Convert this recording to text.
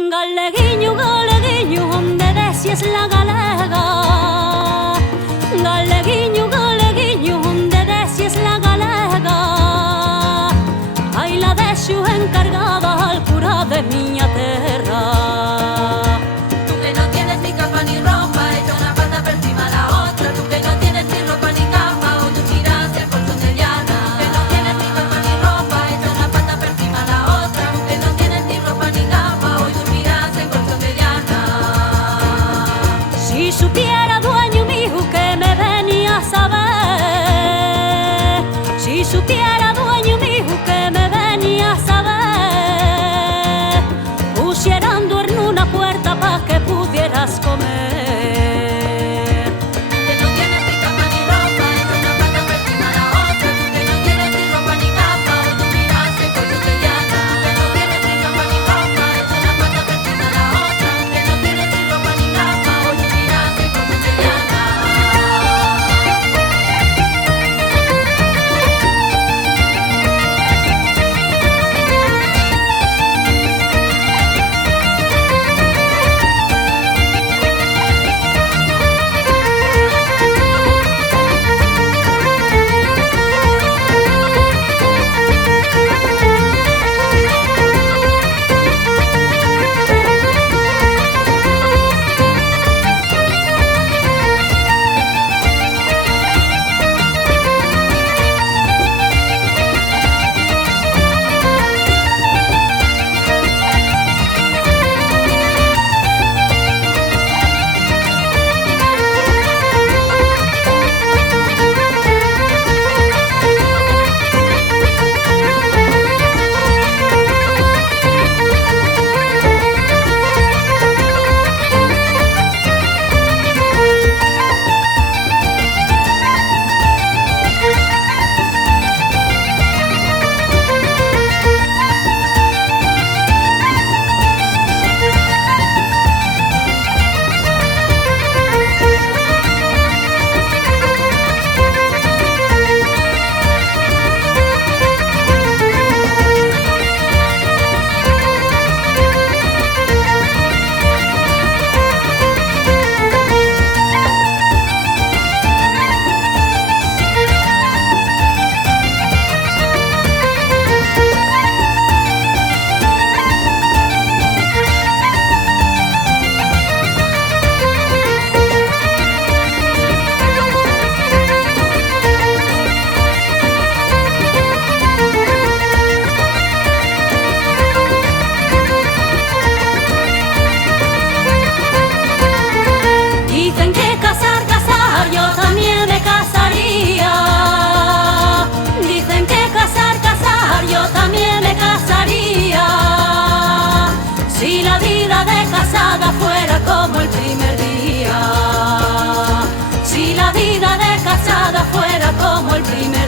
Galeguiño, galeguiño, onde deses la galega. Galeguiño, galeguiño, onde deses la galega. Aí la deixo encargada al cura de miña terra. Tú que no tienes ni capa ni ropa, echa una pata por encima la otra. Tú que no tienes ni ropa ni capa, hoy dormirás en colchón de llana. Tú que no tienes ni capa ni ropa, echa una pata por encima la otra. Tú que no tienes ni ropa ni capa, hoy dormirás en colchón de llana. Si supiera, dueño mío, que me venía a saber. Si supiera, dueño mío, que me venía a saber. Pusieran en una puerta pa' que pudieras comer. Tú que no tienes ni capa ni ropa, echa una pata por encima la otra. Tú que no tienes ni ropa ni capa, hoy dormirás en colchón de llana. Tú que no tienes ni capa ni ropa, echa una pata por encima la otra. Tú que no tienes ni ropa ni capa, hoy dormirás en colchón de llana. Dicen que casar, casar, yo también me casaría. Dicen que casar, casar, yo también me casaría. Si la vida de casada fuera como el primer día. Si la vida de casada fuera como el primer